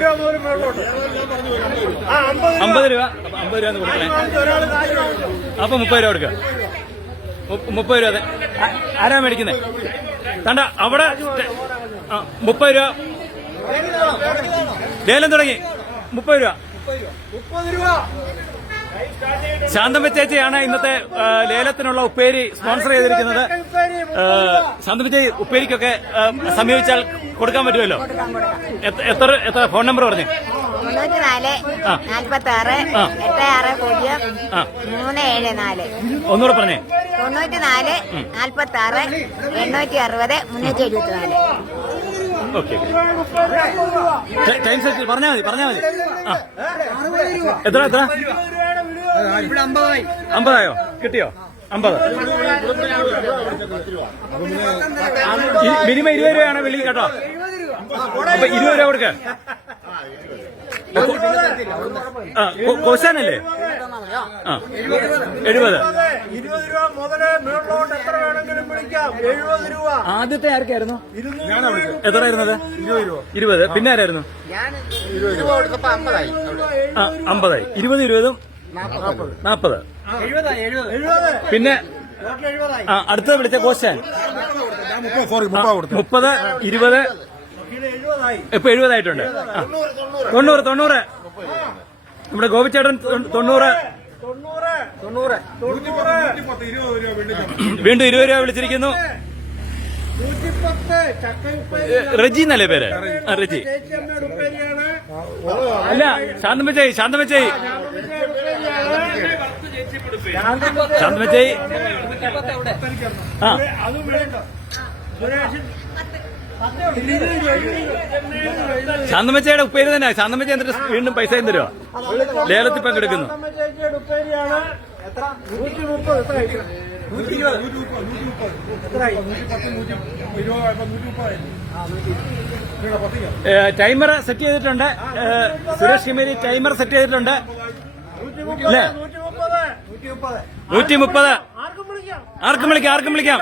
അമ്പത് രൂപ. അമ്പത് രൂപ കൊടുക്കണേ. അപ്പൊ മുപ്പത് രൂപ കൊടുക്കുക മുപ്പത് രൂപ അതെ. ആരാ മേടിക്കുന്നത് കണ്ട അവിടെ മുപ്പത് രൂപ. ലേലം തുടങ്ങി. മുപ്പത് രൂപ. ശാന്തമ്മ ചേച്ചിയാണ് ഇന്നത്തെ ലേലത്തിനുള്ള ഉപ്പേരി സ്പോൺസർ ചെയ്തിരിക്കുന്നത്. ശാന്തമ്മ ചേച്ചി ഉപ്പേരിക്കൊക്കെ സമീപിച്ചാൽ കൊടുക്കാൻ പറ്റുമല്ലോ? എത്ര- എത്ര ഫോൺ നമ്പർ പറഞ്ഞു? തൊണ്ണൂറ്റി നാല് ആ. നാൽപ്പത്തി ആറ് ആ. എട്ട് ആറ് പൂജ്യം ആ. മൂന്ന് ഏഴ് നാല്. ഒന്നുകൂടെ പറഞ്ഞേ. തൊണ്ണൂറ്റി നാല് നാൽപ്പത്തി ആറ് എണ്ണൂറ്റി അറുപത് മുന്നൂറ്റി എഴുപത്തി നാല് ഓക്കെ. ടൈം സെറ്റ് പറഞ്ഞാൽ മതി പറഞ്ഞാൽ മതി. ആ. എത്ര എത്ര? അമ്പതായോ? കിട്ടിയോ? അമ്പത്. മിനിമം ഇരുപത് രൂപയാണ് വെള്ളി കേട്ടോ. അപ്പൊ ഇരുപത് രൂപ കൊടുക്ക. ആ കോശാനല്ലേ? ആ എഴുപത്. ഇരുപത് രൂപ മുതൽ മുകളിലോട്ട് എത്ര വേണമെങ്കിലും വിളിക്കാം എഴുപത് രൂപ ആദ്യത്തെ ആർക്കായിരുന്നു? എത്ര ആയിരുന്നത് ഇരുപത്. പിന്നെ ആരായിരുന്നു? ആ അമ്പതായി. ഇരുപത് ഇരുപതും നാപ്പത്. പിന്നെ ആ അടുത്തത് വിളിച്ച കോശാൻ മുപ്പത് ഇരുപത്. ഇപ്പൊ എഴുപതായിട്ടുണ്ട്. തൊണ്ണൂറ് തൊണ്ണൂറ്. നമ്മുടെ ഗോപിച്ചേട്ടൻ തൊണ്ണൂറ്. വീണ്ടും ഇരുപത് രൂപ വിളിച്ചിരിക്കുന്നു. റജി എന്നല്ലേ പേര്? റെജി. അല്ല ശാന്തമച്ചായി ശാന്തമച്ചേയി ശാന്തമച്ചേയി ആ. ഉപ്പേരി തന്നെ. ശാന്തമച്ച എന്നിട്ട് വീണ്ടും പൈസ തരുമോ ലേലത്തിൽ പങ്കെടുക്കുന്നു. ടൈമർ സെറ്റ് ചെയ്തിട്ടുണ്ട്. സുരേഷ് കിമേരി ടൈമർ സെറ്റ് ചെയ്തിട്ടുണ്ട്. നൂറ്റി മുപ്പത് ആർക്കും വിളിക്കാം. ആർക്കും വിളിക്കാം ആർക്കും വിളിക്കാം.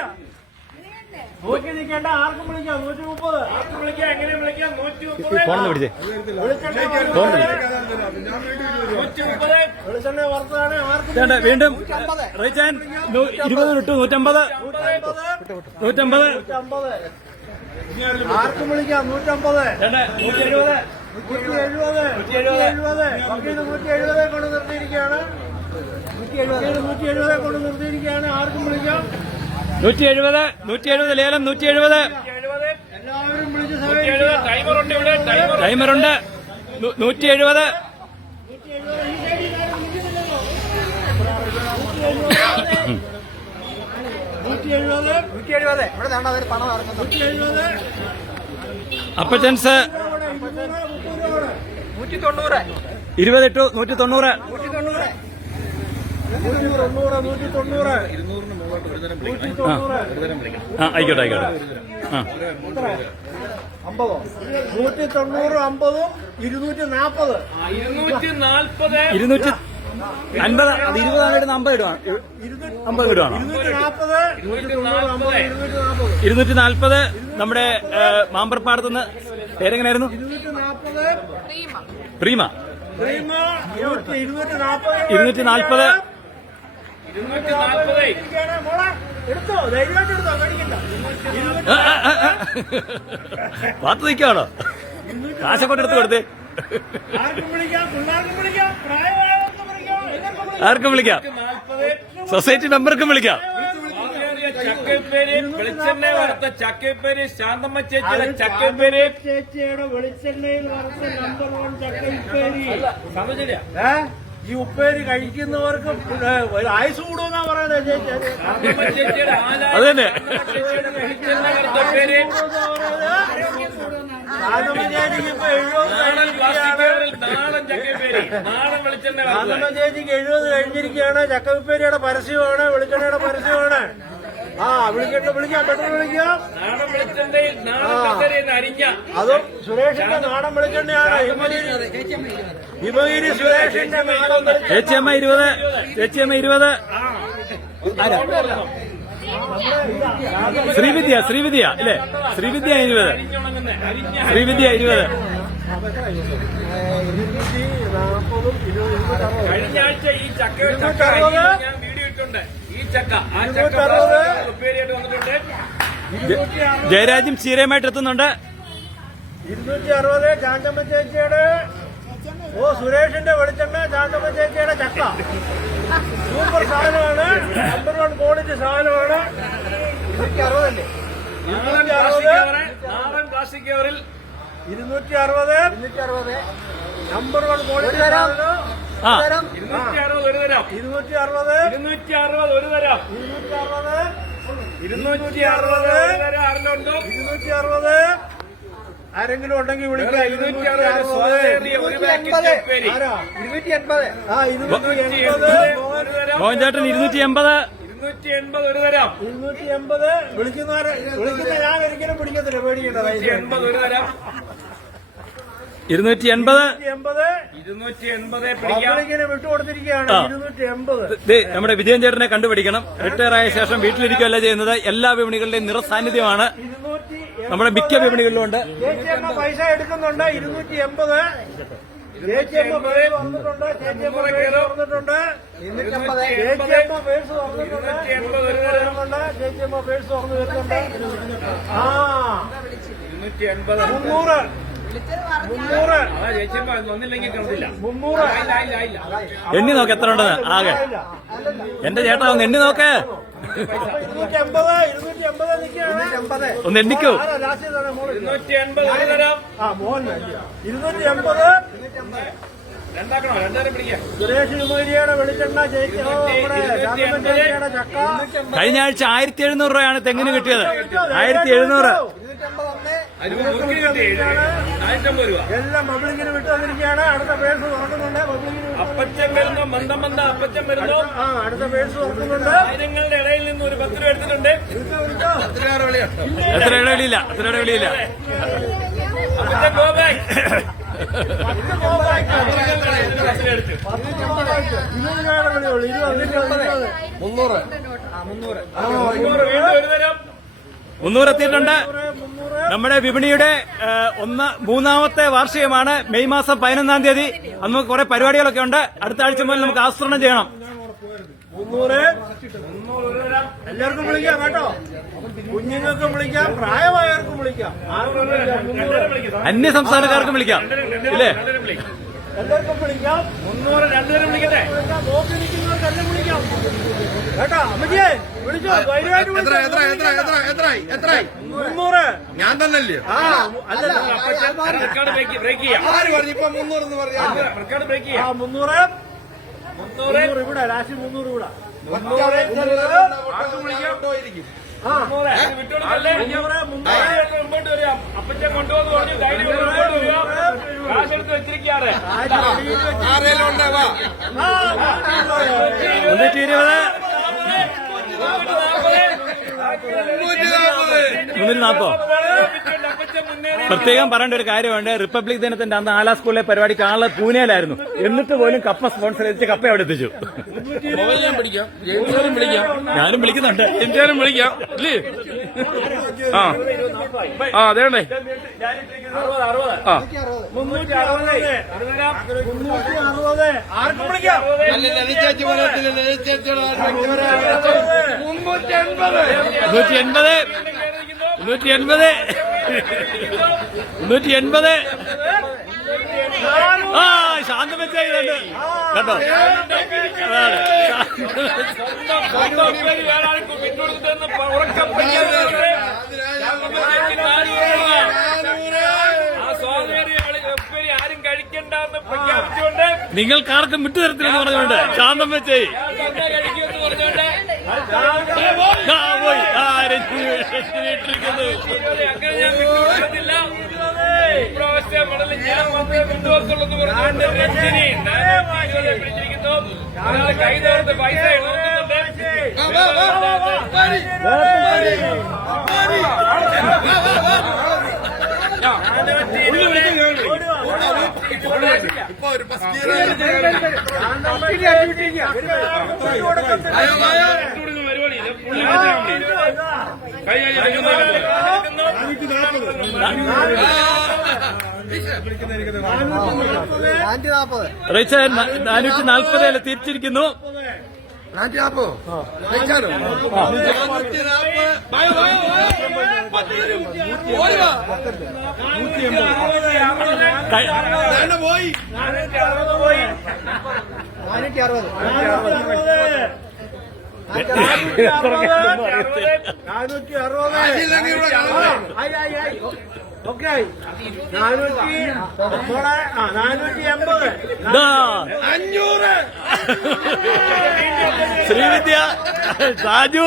നോക്കി നിൽക്കേണ്ട ആർക്കും വിളിക്കാം. നൂറ്റി മുപ്പത് ആർക്കും വിളിക്കാം എങ്ങനെ വിളിക്കാം? നൂറ്റി മുപ്പത് വീണ്ടും റീച്ചാൻ ഇരുപത് വിട്ടു നൂറ്റമ്പത്. നൂറ്റമ്പത്. ആർക്കും വിളിക്കാം. നൂറ്റമ്പത്. നൂറ്റി എഴുപത് നൂറ്റി എഴുപത് നൂറ്റി എഴുപത് നൂറ്റി എഴുപത് കൊണ്ട് നിർത്തിയിരിക്കുകയാണ്. നൂറ്റി എഴുപതെ കൊണ്ട് നിർത്തിയിരിക്കുകയാണ്. ആർക്കും വിളിക്കാം? നൂറ്റി എഴുപത് നൂറ്റി എഴുപത് ലേലം നൂറ്റി എഴുപത് എല്ലാവരും വിളിച്ച് സഹകരിക്കുക ടൈമറുണ്ട് നൂറ്റി എഴുപത് അപ്പച്ചൻസ് നൂറ്റി തൊണ്ണൂറ് ഇരുപത് ഇട്ടു നൂറ്റി തൊണ്ണൂറ് നൂറ്റി തൊണ്ണൂറ് നൂറ്റി തൊണ്ണൂറ് നൂറ്റി തൊണ്ണൂറ് നൂറ്റി തൊണ്ണൂറ് ആ ആയിക്കോട്ടെ ആയിക്കോട്ടെ. ആ. അമ്പതോ നൂറ്റി തൊണ്ണൂറ് അമ്പതും? ഇരുന്നൂറ്റി നാൽപ്പത്. ഇരുന്നൂറ്റി അൻപത്. അത് ഇരുപതാണ് ഇടുന്ന അമ്പത് ഇടുവാണ് അമ്പത് ഇടുവാണ്? ഇരുന്നൂറ്റി നാൽപ്പത്. നമ്മുടെ മാമ്പർപ്പാടത്ത് നിന്ന് പേരെങ്ങനെയായിരുന്നു ഇരുന്നൂറ്റി നാൽപ്പത് പ്രീമ. പ്രീമ നൂറ്റി ഇരുന്നൂറ്റി നാൽപ്പത്. ഇരുന്നൂറ്റി നാൽപ്പത്. എടുത്തോ? ധൈര്യമായിട്ട് എടുത്തോ. പാത്ത് നിൽക്കാണോ കാശക്കൊണ്ട് എടുത്ത് കൊടുത്തേ. ആർക്കും വിളിക്കാം സൊസൈറ്റി മെമ്പർക്കും വിളിക്കാം. ചക്കപ്പേരി വെളിച്ചെണ്ണ വറുത്ത ചക്കപ്പേരി ശാന്തമ്മ ചേച്ചിയുടെ ചക്കപ്പേരി. ചേച്ചിയുടെ വെളിച്ചെണ്ണയിൽ വറുത്ത നമ്പർ വൺ ചക്കപ്പേരി. സമജില്ല? ഈ ഉപ്പേരി കഴിക്കുന്നവർക്ക് ആയുസ് കൂടുമെന്നാ പറയുന്നത് ചേച്ചിക്ക് എഴുപത് കഴിഞ്ഞിരിക്കുകയാണ്. ചക്കവിപ്പേരിയുടെ പരസ്യമാണ് വെളിച്ചെണ്ണയുടെ പരസ്യമാണ്. ആ വിളിക്കണ്ട വിളിക്കാം. പെട്ടെന്ന് വിളിക്കാം. നാടൻ വെളിച്ചെണ്ണയിൽ നാടൻ കക്കരയിൽ അരിഞ്ഞ അതും സുരേഷിന്റെ നാടൻ വെളിച്ചെണ്ണയാണ്. ഹിമഗിരി സുരേഷിന്റെ നാടൻ വെളിച്ചെണ്ണ. ചേച്ചിയമ്മ ഇരുപത്. ചേച്ചിയമ്മ ഇരുപത്. ആരാ? ശ്രീവിദ്യ ശ്രീവിദ്യ അല്ലേ? ശ്രീവിദ്യ ഇരുപത്. ശ്രീവിദ്യ ഇരുപത്. കഴിഞ്ഞ ആഴ്ച ഈ ചക്ക ചക്ക. ആ ചക്ക ഉപ്പേരിയായിട്ട് വന്നിട്ടുണ്ട്. ജയരാജും ചീരയുമായിട്ട് എത്തുന്നുണ്ട്. ഇരുന്നൂറ്റി അറുപത് ചാന്തമ്മ ചേച്ചിയുടെ ഓ സുരേഷിന്റെ വെളിച്ചെണ്ണ ചാന്തമ്മ ചേച്ചിയുടെ ചക്ക. സൂപ്പർ സാധനമാണ്. നമ്പർ വൺ ക്വാളിറ്റി സാധനമാണ്. ഇരുന്നൂറ്റി അറുപതല്ലേ? ഇരുന്നൂറ്റി അറുപത്. നാടൻ പ്ലാസ്റ്റിക് കവറിൽ ഇരുന്നൂറ്റി അറുപത്. ഇരുന്നൂറ്റി അറുപത്. നമ്പർ വൺ ക്വാളിറ്റി സാധനം. ഇരുന്നൂറ്റി അറുപത് ഒരു തരം. ഇരുന്നൂറ്റി അറുപത് ഇരുന്നൂറ്റി അറുപത് ഒരു തരം. ഇരുന്നൂറ്റി അറുപത് ഇരുന്നൂറ്റി അറുപത് ആരെണ്ണുണ്ടോ ഇരുന്നൂറ്റി അറുപത് ആരെങ്കിലും ഉണ്ടെങ്കിൽ വിളിക്കാം. ഇരുന്നൂറ്റി അറുപത് ഇരുന്നൂറ്റി എൺപത് ആ ഇരുന്നൂറ്റി എൺപത് മോഹൻ ചേട്ടൻ ഇരുന്നൂറ്റി എൺപത് ഇരുന്നൂറ്റി എൺപത് ഒരു തരം. ഇരുന്നൂറ്റി എൺപത് വിളിക്കുന്നവരെ വിളിക്കുന്ന ഞാൻ ഒരിക്കലും പിടിക്കത്തില്ല. പേടിക്കണ്ട. എൺപത് ഒരു തരം. ഇരുന്നൂറ്റി എൺപത് ഇരുന്നൂറ്റി എൺപത് ഇരുന്നൂറ്റി എൺപത് വിട്ടുകൊടുത്തിരിക്കുകയാണ്. ഇരുന്നൂറ്റി നമ്മുടെ വിജയൻ ചേട്ടനെ കണ്ടുപിടിക്കണം. റിട്ടയർ ആയ ശേഷം വീട്ടിലിരിക്കുകയല്ല ചെയ്യുന്നത്. എല്ലാ വിപണികളുടെയും നിറസാന്നിധ്യമാണ്. നമ്മുടെ മിക്ക വിപണികളിലും ഉണ്ട് പൈസ എടുക്കുന്നുണ്ട്. ഇരുന്നൂറ്റി എൺപത് മുന്നൂറ്. എണ്ണി നോക്ക് എത്ര ഉണ്ടെന്ന്. ആകെ. എന്റെ ചേട്ടാ ഒന്ന് എണ്ണി നോക്ക്. ഒന്ന് എണ്ണിക്കൂ. ഇരുന്നൂറ്റി എൺപത് ഇരുന്നൂറ്റി കഴിഞ്ഞ ആഴ്ച ആയിരത്തി എഴുന്നൂറ് രൂപയാണ് തെങ്ങിന് കിട്ടിയത്. ആയിരത്തി എഴുന്നൂറ്. എല്ലാം പബ്ലിക്കിന് വിട്ടു വന്നിരിക്കുകയാണ്. അടുത്ത പേഴ്സ് തുറക്കുന്നുണ്ട്. പബ്ലിക്കിന് അപ്പച്ചൻ വരുന്നു. മന്ദം മന്ദ അപ്പച്ചൻ വരുന്നു. ആ അടുത്ത പേഴ്സ് തുറക്കുന്നുണ്ട്. ആയിരങ്ങളുടെ ഇടയിൽ നിന്ന് ഒരു പത്ത് രൂപ എടുത്തിട്ടുണ്ട്. എത്ര ഇടവെളിയില്ല. എത്ര ഇടവെളിയില്ല. അപ്പച്ചൻ ഗോ ബാക്ക് മുന്നൂറ്. മുന്നൂറ് വീണ്ടും ഒരു തരം. മുന്നൂറ് എത്തിയിട്ടുണ്ട്. മുന്നൂറ്. നമ്മുടെ വിപണിയുടെ ഒന്ന് മൂന്നാമത്തെ വാർഷികമാണ് മെയ് മാസം പതിനൊന്നാം തീയതി. അന്ന് നമുക്ക് കുറെ പരിപാടികളൊക്കെ ഉണ്ട്. അടുത്ത ആഴ്ച മുതൽ നമുക്ക് ആസൂത്രണം ചെയ്യണം. മുന്നൂറ്. എല്ലാവർക്കും വിളിക്കാം കേട്ടോ. കുഞ്ഞുങ്ങൾക്കും വിളിക്കാം പ്രായമായവർക്കും വിളിക്കാം. അന്യ സംസ്ഥാനക്കാർക്കും വിളിക്കാം. ഇല്ലേ? എല്ലാവർക്കും വിളിക്കാം. മുന്നൂറ് രണ്ടുപേരും വിളിക്കട്ടെ? വിളിക്കാം. നോക്കി നിൽക്കുന്നവർക്കെല്ലാം വിളിക്കാം. ഞാൻ തന്നല്ലേ ബ്രേക്ക് ബ്രേക്ക് ചെയ്യാം. ആര് പറഞ്ഞു? ഇപ്പൊ മുന്നൂറ് എന്ന് പറഞ്ഞാൽ ബ്രേക്ക് ആ ചെയ്യാം. മുന്നൂറ്. മുന്നൂറ്. മുന്നൂറ് ഇവിടെ ലാസ്റ്റ് മുന്നൂറ് ഇവിടെ. ആ. മുന്നൂറ്. അത് വിട്ടുകൊടുക്കല്ലേ മുന്നൂറ്. മുന്നൂറ്. ധൈര്യം മുമ്പോട്ട് വരിക അപ്പച്ചൻ കൊണ്ടുവന്ന് പറഞ്ഞു ധൈര്യം മുമ്പോട്ട് വരിക കാശെടുത്ത് വെച്ചിരിക്കാറ് ആരേലും ഉണ്ടാവാ? മുന്നൂറ്റി ഇരുപത്. നൂറ്റി നാൽപ്പത് മുന്നൂറ്റി നാൽപ്പോ അപ്പച്ചൻ മുന്നേറി പ്രത്യേകം പറയേണ്ട ഒരു കാര്യമുണ്ട്. റിപ്പബ്ലിക് ദിനത്തിന്റെ അന്ന് ആലാ സ്കൂളിലെ പരിപാടി കാണാൻ പൂനെയിലായിരുന്നു. എന്നിട്ട് പോലും കപ്പ സ്പോൺസർ ചെയ്തിട്ട് കപ്പ അവിടെ എത്തിച്ചു. ഞാൻ പിടിക്കാം. ജെയിംസിനും വിളിക്കാം ഞാനും വിളിക്കുന്നുണ്ട്. എന്തായാലും വിളിക്കാം. ഇല്ലേ? ആ. ആ അതേണ്ടേ ആ. മുന്നൂറ്റി എൺപത് മുന്നൂറ്റി എൺപത് മുന്നൂറ്റി എൺപത് ആ ശാന്തം വെച്ച ഇതുണ്ട് കേട്ടോ നിങ്ങൾക്കാർക്കും വിട്ടുതരത്തില്ലെന്ന് പറഞ്ഞുകൊണ്ട് ശാന്തം വെച്ചേ ഞാൻ തന്നെ കഴിക്കുമെന്ന് പറഞ്ഞുകൊണ്ട് ആ, പോയി ആ രഞ്ജിട്ടിരിക്കുന്നു അങ്ങനെ ഞാൻ വിട്ടുകൊടുക്കത്തില്ല ഇപ്രാവശ്യം മടൽ ഞാൻ മാത്രമേ കൊണ്ടുവക്കുള്ളൂ എന്ന് പറഞ്ഞുകൊണ്ട് രഞ്ജിനി ഇരുപത് പിടിച്ചിരിക്കുന്നു ഒരാൾ കൈ തോർത്ത് പൈസ ഇപ്പൊ ഒരു പരിപാടി ഇത് പുള്ളി നാനൂറ്റി നാൽപ്പത് റൈച്ച നാനൂറ്റി നാൽപ്പത് അല്ല തിരിച്ചിരിക്കുന്നു നാനൂറ്റി നാൽപ്പതോ വെക്കാനോ പോയി നാനൂറ്റി അറുപത് നാനൂറ്റി അറുപത് ആയി ആയി ഓക്കെ നാനൂറ്റി നാനൂറ്റി എൺപത് അഞ്ഞൂറ് ശ്രീവിദ്യ സാജു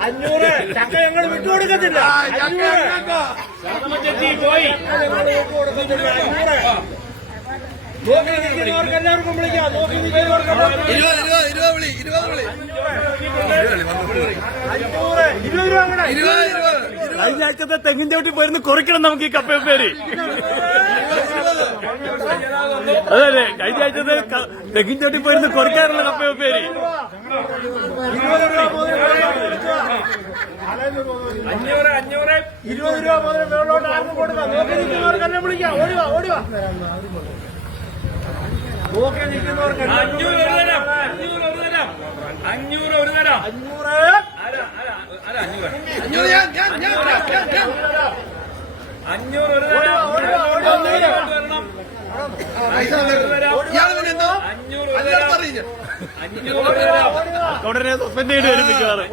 അഞ്ഞൂറ് ചക്ക ഞങ്ങൾ വിട്ടുകൊടുക്കത്തില്ല അഞ്ഞൂറ് പോയി അഞ്ഞൂറ് നോക്കി നിൽക്കുന്നവർക്ക് എല്ലാവർക്കും വിളിക്കാം. നിൽക്കുന്നവർക്ക് ആഴ്ചത്തെ തെങ്ങിന്റെ വീട്ടിൽ പോയിരുന്ന് കുറയ്ക്കണം നമുക്ക് ഈ കപ്പ പേര്. അതല്ലേ കഴിഞ്ഞ ആഴ്ചത്തെ തെങ്ങിന്റെ ചോട്ടി പോയിരുന്ന് കുറയ്ക്കാറുള്ള കപ്പ പേര്. ഇരുപത് രൂപ മുതൽ മേലോട്ട് അഞ്ഞൂറ് അഞ്ഞൂറ് ഇരുപത് രൂപ മുതൽ മേളോട്ട് ആർക്കും കൊടുക്കാം. നോക്കി നിൽക്കുന്നവർക്കെല്ലാം വിളിക്കാം. ഓടിവാ ഓടിവാ നോക്കി നിൽക്കുന്നവർക്ക് അഞ്ഞൂറ് ഒരു തരം അഞ്ഞൂറ് ഒരു തരം അഞ്ഞൂറ് ഒരു തരം അഞ്ഞൂറ് അഞ്ഞൂറ് ഒരു തരം ഉടനെ സസ്പെൻഡ് ചെയ്ത് വരും മിക്കവാറും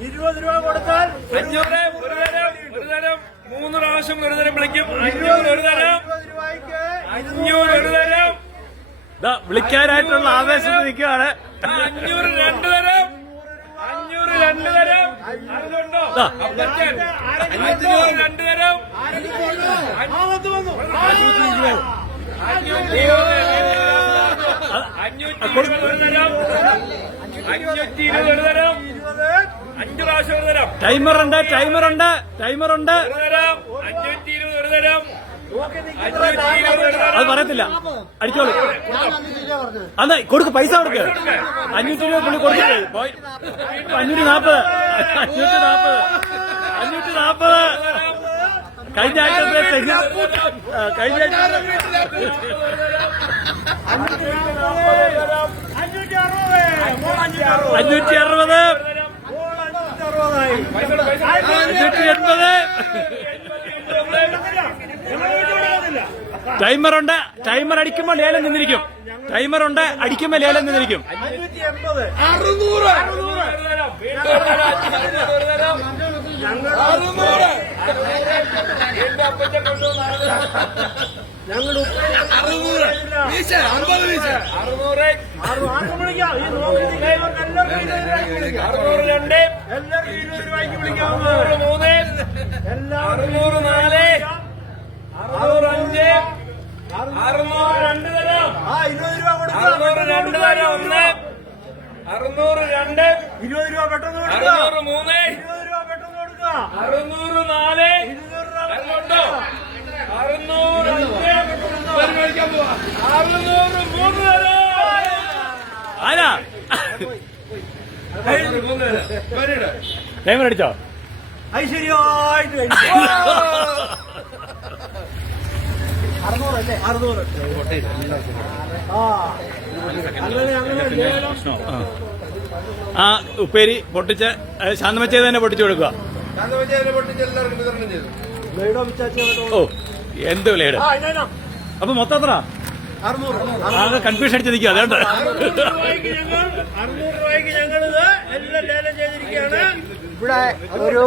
ഇരുപത് രൂപ കൊടുത്താൽ അഞ്ഞൂറ് ഒരു തരം ഒരു തരം മൂന്ന് പ്രാവശ്യം ഒരു തരം വിളിക്കും അഞ്ഞൂറ് ഒരു തരം രൂപയ്ക്ക് അഞ്ഞൂറ് ഒരു തരം വിളിക്കാനായിട്ടുള്ള ആവേശം നിൽക്കുകയാണ്. അഞ്ഞൂറ് രണ്ട് തരം. അഞ്ഞൂറ് രണ്ട് തരം. അഞ്ഞൂറ് രണ്ട് തരം. ആവത്ത് വന്നു അഞ്ഞൂറ്റി ഇരുപത് അഞ്ഞൂറ്റി ഇരുപത് ഒരു തരം. അഞ്ഞൂറ്റി ഇരുപത് ഒരു തരം. ഇരുപത് അഞ്ചു പ്രാവശ്യം ഒരു തരം. ടൈമറുണ്ട് ടൈമറുണ്ട് ടൈമറുണ്ട്. ഒരു തരം അഞ്ഞൂറ്റി ഒരു തരം. അഞ്ഞൂറ്റി ഇരുപത് ഒരു തരം. അത് പറയത്തില്ല. അടിച്ചോളൂ. അന്ന് കൊടുക്ക് പൈസ കൊടുക്ക്. അഞ്ഞൂറ്റി രൂപ പുള്ളി കൊടുക്ക് അഞ്ഞൂറ്റി നാപ്പത് അഞ്ഞൂറ്റി നാപ്പത് അഞ്ഞൂറ്റി നാപ്പത് കഴിഞ്ഞ ആഴ്ചത്തെ കഴിഞ്ഞ ആഴ്ച അഞ്ഞൂറ്റി അറുപത് അഞ്ഞൂറ്റി എൺപത് ടൈമറുണ്ട്. ടൈമർ അടിക്കുമ്പോൾ ലേലം നിന്നിരിക്കും. ടൈമറുണ്ട് അടിക്കുമ്പോൾ ലേലം നിന്നിരിക്കും. ഞങ്ങളുടെ അറുന്നൂറ് അറുന്നൂറ് ഞങ്ങൾ അറുന്നൂറ് അമ്പത് വീശ രണ്ട്. എല്ലാവർക്കും ഇരുപത് രൂപയ്ക്ക് മൂന്ന്. അറുന്നൂറ് നാല്. അഞ്ച് അറുന്നൂറ് രണ്ട് തരം രൂപ കൊടുക്കുക അറുന്നൂറ് രണ്ട് തരം ഒന്ന് അറുന്നൂറ് രണ്ട് ഇരുപത് രൂപ പെട്ടെന്ന് കൊടുക്കുക അറുന്നൂറ് മൂന്ന് ഇരുപത് രൂപ പെട്ടെന്ന് കൊടുക്കുക അറുന്നൂറ് നാല് ഇരുന്നൂറ് രൂപ അറുന്നുണ്ടോ അറുന്നൂറ് അഞ്ച് അറുന്നൂറ് മൂന്ന് തരം ആരാ ടൈമർ അടിച്ചോ ഐശ്വര്യമായിട്ട് അറുന്നൂറ് ആ. അങ്ങനെ അങ്ങനെ ആ ഉപ്പേരി പൊട്ടിച്ച് അത് ശാന്തമച്ചേ തന്നെ പൊട്ടിച്ചു കൊടുക്കുക. ചെയ്തു. ഓ എന്ത് വിലയുടെ അപ്പൊ മൊത്തം എത്ര ആകെ കൺഫ്യൂഷൻ അടിച്ച് നിൽക്കുക അതുകൊണ്ട് അറുന്നൂറ് രൂപയ്ക്ക് ഞങ്ങൾ അറുന്നൂറ് രൂപയ്ക്ക് എല്ലാം ലേലം ചെയ്തിരിക്കുകയാണ്. ഇവിടെ ഒരു